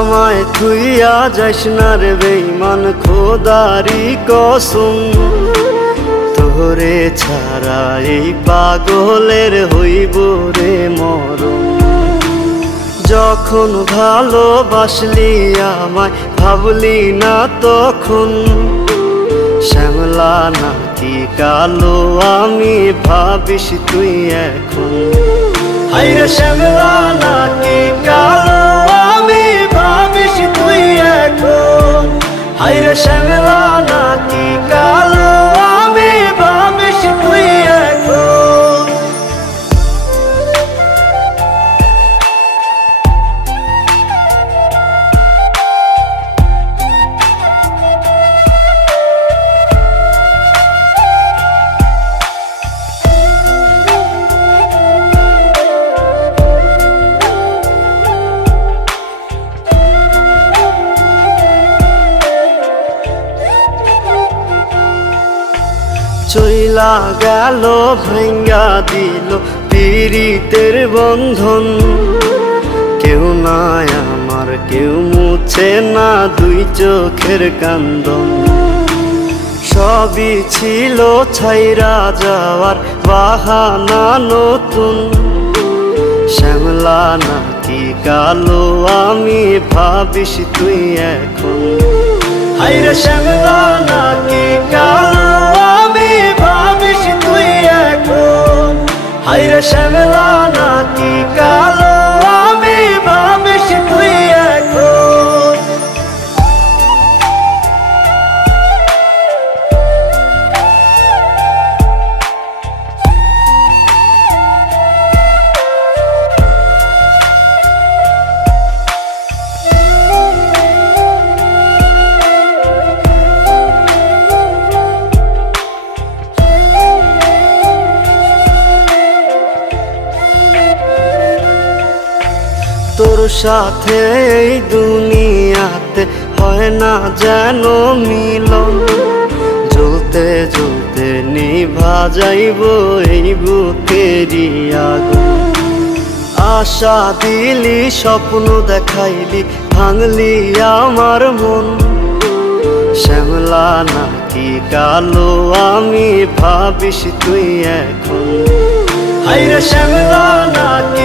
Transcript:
আমায় থুইয়া যাইস না রে বেঈমান খোদারি কসম, তোরে ছাড়া এই পাগলের হইব রে মরণ। যখন ভালোবাসলি আমায় ভাবলি না তখন, শ্যামলা নাকি কালো আমি ভাবিস তুই এখন। হায়রে শ্যামলা নাকি কালো আমি ভাবিস তুই এখন। হায়রে শ্যামলা নাকি কালো আমি ভাবিস তুই এখন। চইলা গেল ভাঙ্গা দিল পীড়িতের বন্ধন, কেউ নাই আমার কেউ মুছে না দুই চোখের কান্দন। সবই ছিল ছাইরা যাওয়ার বাহানা নতুন, শ্যামলা নাকি কালো আমি ভাবিস তুই এখন। হায়রে শ্যামলা নাকি কালো আমি ভাবিস তুই এখন। হায়রে শ্যামলা নাকি কালো আমি ভাবিস তুই এখন। তোর সাথে এই দুনিয়াতে হয় না যেন মিলন, জ্বলতে জ্বলতে নিভা যাইব এই বুকেরই আগুন। আশা দিলি স্বপ্ন দেখাইলি ভাঙলি আমার মন, শ্যামলা নাকি কালো আমি ভাবিস তুই এখন। হায়রে শ্যামলা নাকি